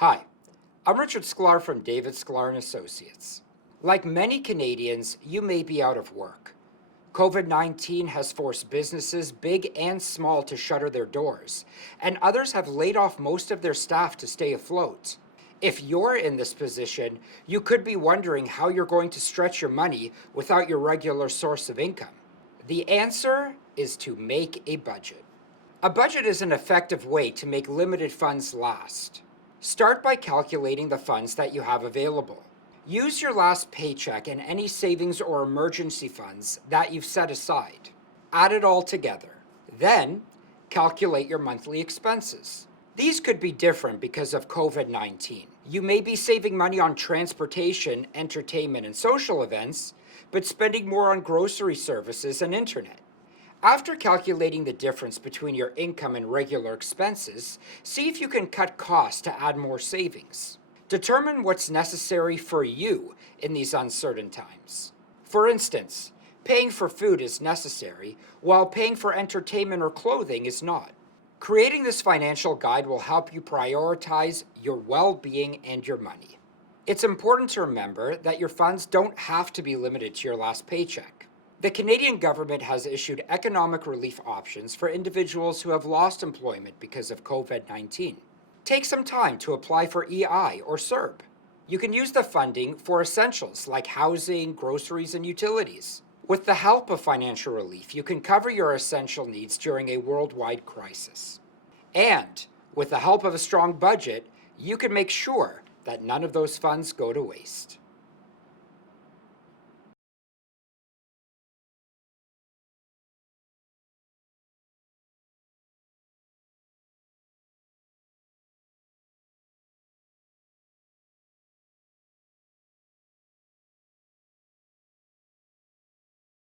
Hi, I'm Richard Sklar from Sklar Associates. Like many Canadians, you may be out of work. COVID-19 has forced businesses, big and small, to shutter their doors, and others have laid off most of their staff to stay afloat. If you're in this position, you could be wondering how you're going to stretch your money without your regular source of income. The answer is to make a budget. A budget is an effective way to make limited funds last. Start by calculating the funds that you have available. Use your last paycheck and any savings or emergency funds that you've set aside. Add it all together. Then, calculate your monthly expenses. These could be different because of COVID-19. You may be saving money on transportation, entertainment, and social events, but spending more on grocery services and internet. After calculating the difference between your income and regular expenses, see if you can cut costs to add more savings. Determine what's necessary for you in these uncertain times. For instance, paying for food is necessary, while paying for entertainment or clothing is not. Creating this financial guide will help you prioritize your well-being and your money. It's important to remember that your funds don't have to be limited to your last paycheck. The Canadian government has issued economic relief options for individuals who have lost employment because of COVID-19. Take some time to apply for EI or CERB. You can use the funding for essentials like housing, groceries, and utilities. With the help of financial relief, you can cover your essential needs during a worldwide crisis. And with the help of a strong budget, you can make sure that none of those funds go to waste.